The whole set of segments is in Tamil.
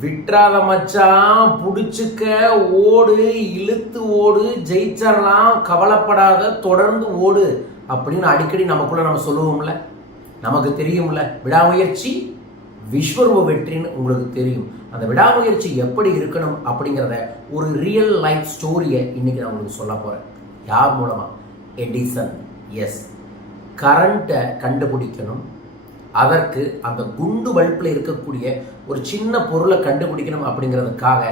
விட்டுறாத மச்சான் புடிச்சுக்க ஓடு இழுத்து ஓடு ஜெயிச்சிடலாம் கவலைப்படாத தொடர்ந்து ஓடு அப்படின்னு அடிக்கடி நமக்குள்ள நம்ம சொல்லுவோம்ல. நமக்கு தெரியும்ல. விடாமுயற்சி விஸ்வரூப வெற்றின்னு உங்களுக்கு தெரியும். அந்த விடாமுயற்சி எப்படி இருக்கணும் அப்படிங்கிறத ஒரு ரியல் லைஃப் ஸ்டோரியை இன்னைக்கு நான் உங்களுக்கு சொல்ல போறேன். யார் மூலமா? எடிசன். எஸ் கரண்ட்டை கண்டுபிடிக்கணும். அதற்கு அந்த குண்டு வழுப்பில் இருக்கக்கூடிய ஒரு சின்ன பொருளை கண்டுபிடிக்கணும் அப்படிங்கிறதுக்காக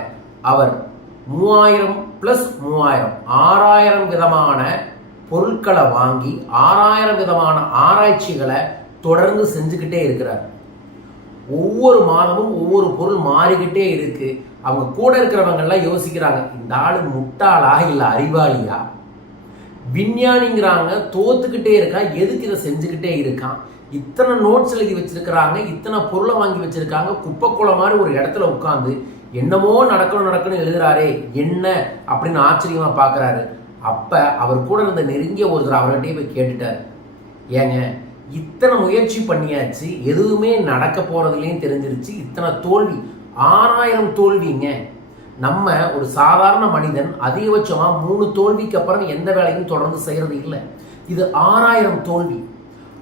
அவர் மூவாயிரம் ப்ளஸ் மூவாயிரம் ஆறாயிரம் விதமான பொருட்களை வாங்கி ஆறாயிரம் விதமான ஆராய்ச்சிகளை தொடர்ந்து செஞ்சுக்கிட்டே இருக்கிறார். ஒவ்வொரு மாதமும் ஒவ்வொரு பொருள் மாறிக்கிட்டே இருக்கு. அவங்க கூட இருக்கிறவங்க எல்லாம் யோசிக்கிறாங்க இந்த ஆளு முட்டாளா இல்லை அறிவாளியா? விஞ்ஞானிங்கிறாங்க தோத்துக்கிட்டே இருக்கான் எதுக்கு இதை செஞ்சுக்கிட்டே இருக்கான்? இத்தனை நோட்ஸ் எழுதி வச்சிருக்கிறாங்க இத்தனை பொருளை வாங்கி வச்சிருக்காங்க குப்பைக்குள மாதிரி ஒரு இடத்துல உட்காந்து என்னமோ நடக்கணும் நடக்கணும் எழுதுறாரே என்ன அப்படின்னு ஆச்சரியமா பாக்குறாரு அப்ப அவர் கூட இருந்த நெருங்கிய ஒருத்தர் அவர்கிட்டயே போய் கேட்டுட்டார். ஏங்க இத்தனை முயற்சி பண்ணியாச்சு எதுவுமே நடக்க போறதுலேயும் தெரிஞ்சிருச்சு இத்தனை தோல்வி ஆறாயிரம் தோல்விங்க. நம்ம ஒரு சாதாரண மனிதன் அதிகபட்சமா மூணு தோல்விக்கு அப்புறம் எந்த வேலையும் தொடர்ந்து செய்யறது இல்லை. இது ஆறாயிரம் தோல்வி.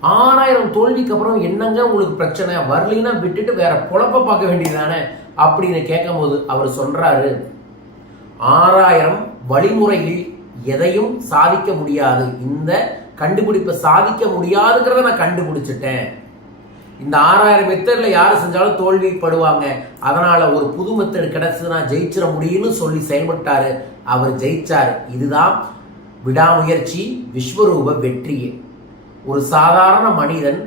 ஆறாயிரம் தோல்விக்கு அப்புறம் என்னங்க உங்களுக்கு பிரச்சனை? வரலினா விட்டுட்டு வேற குழப்ப பார்க்க வேண்டியதானே அப்படின்னு கேட்கும்போது அவர் சொல்றாரு ஆறாயிரம் வழிமுறையில் எதையும் சாதிக்க முடியாது. இந்த கண்டுபிடிப்பை சாதிக்க முடியாதுங்கிறத நான் கண்டுபிடிச்சிட்டேன். இந்த ஆறாயிரம் மெத்தடில் யார் செஞ்சாலும் தோல்விப்படுவாங்க அதனால ஒரு புது மெத்தர் கிடைச்சது நான் ஜெயிச்சிட முடியும்னு சொல்லி செயல்பட்டாரு. அவர் ஜெயிச்சார். இதுதான் விடாமுயற்சி விஸ்வரூப வெற்றியே. ஒரு சாதாரண மனிதன்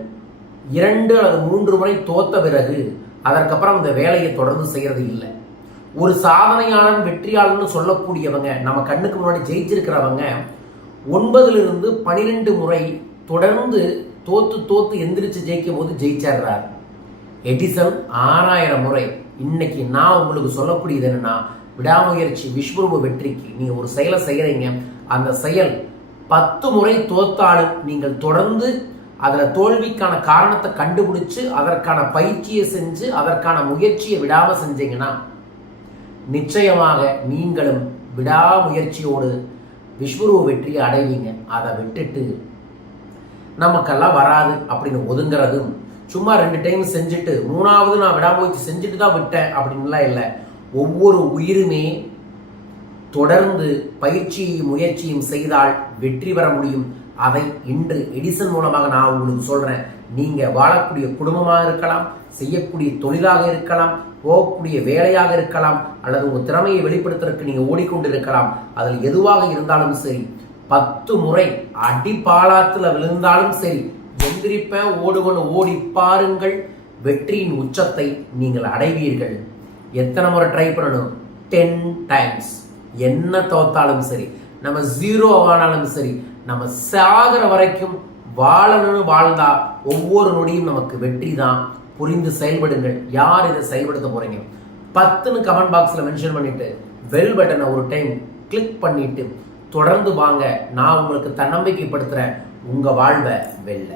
இரண்டு அல்லது மூன்று முறை தோத்த பிறகு அதற்கப்புறம் அந்த வேலையை தொடர்ந்து செய்கிறது இல்லை. ஒரு சாதனையாளன் வெற்றியாளன்னு சொல்லக்கூடியவங்க நம்ம கண்ணுக்கு முன்னாடி ஜெயிச்சிருக்கிறவங்க ஒன்பதுலேருந்து பனிரெண்டு முறை தொடர்ந்து தோத்து தோத்து எந்திரிச்சு ஜெயிக்கும் போது ஜெயிச்சிடுறார் எடிசன் ஆறாயிரம் முறை. இன்னைக்கு நான் உங்களுக்கு சொல்லக்கூடியது என்னன்னா விடாமுயற்சி விஸ்வரூப வெற்றிக்கு நீங்கள் ஒரு செயலை செய்கிறீங்க அந்த செயல் பத்து முறை தோத்தாலும் நீங்கள் தொடர்ந்து அதில் தோல்விக்கான காரணத்தை கண்டுபிடிச்சு அதற்கான பயிற்சியை செஞ்சு அதற்கான முயற்சியை விடாமல் செஞ்சீங்கன்னா நிச்சயமாக நீங்களும் விடாமுயற்சியோடு விஸ்வரூப வெற்றியை அடைவீங்க. அதை விட்டுட்டு நமக்கெல்லாம் வராது அப்படின்னு ஒதுங்கிறதும் சும்மா ரெண்டு டைம் செஞ்சுட்டு மூணாவது நான் விடாமுயற்சி செஞ்சுட்டு தான் விட்டேன் அப்படின்லாம் இல்லை. ஒவ்வொரு உயிருமே தொடர்ந்து பயிற்சியையும் முயற்சியும் செய்தால் வெற்றி பெற முடியும். அதை இன்று எடிசன் மூலமாக நான் உங்களுக்கு சொல்றேன். நீங்க வாழக்கூடிய குடும்பமாக இருக்கலாம் செய்யக்கூடிய தொழிலாக இருக்கலாம் போகக்கூடிய வேலையாக இருக்கலாம் அல்லது உங்கள் திறமையை வெளிப்படுத்துறதுக்கு நீங்க ஓடிக்கொண்டு இருக்கலாம் அதில் எதுவாக இருந்தாலும் சரி பத்து முறை அடிப்பாளாத்துல விழுந்தாலும் சரி எந்திரிப்பேன் ஓடுகொண்டு ஓடி பாருங்கள். வெற்றியின் உச்சத்தை நீங்கள் அடைவீர்கள். எத்தனை முறை ட்ரை பண்ணணும்? டென் டைம்ஸ் என்ன தோத்தாலும் சரி நம்ம ஜீரோ ஆனாலும் சரி நம்ம சாகிற வரைக்கும் வாழணும்னு வாழ்ந்தா ஒவ்வொரு நொடியும் நமக்கு வெற்றி தான் புரிந்து செயல்படுங்கள். யார் இதை செயல்படுத்த போறீங்க? பத்துன்னு கமெண்ட் பாக்ஸில் மென்ஷன் பண்ணிட்டு வெல் பட்டனை ஒரு டைம் கிளிக் பண்ணிட்டு தொடர்ந்து வாங்க. நான் உங்களுக்கு தன்னம்பிக்கைப்படுத்துறேன். உங்க வாழ்வை வெல்ல.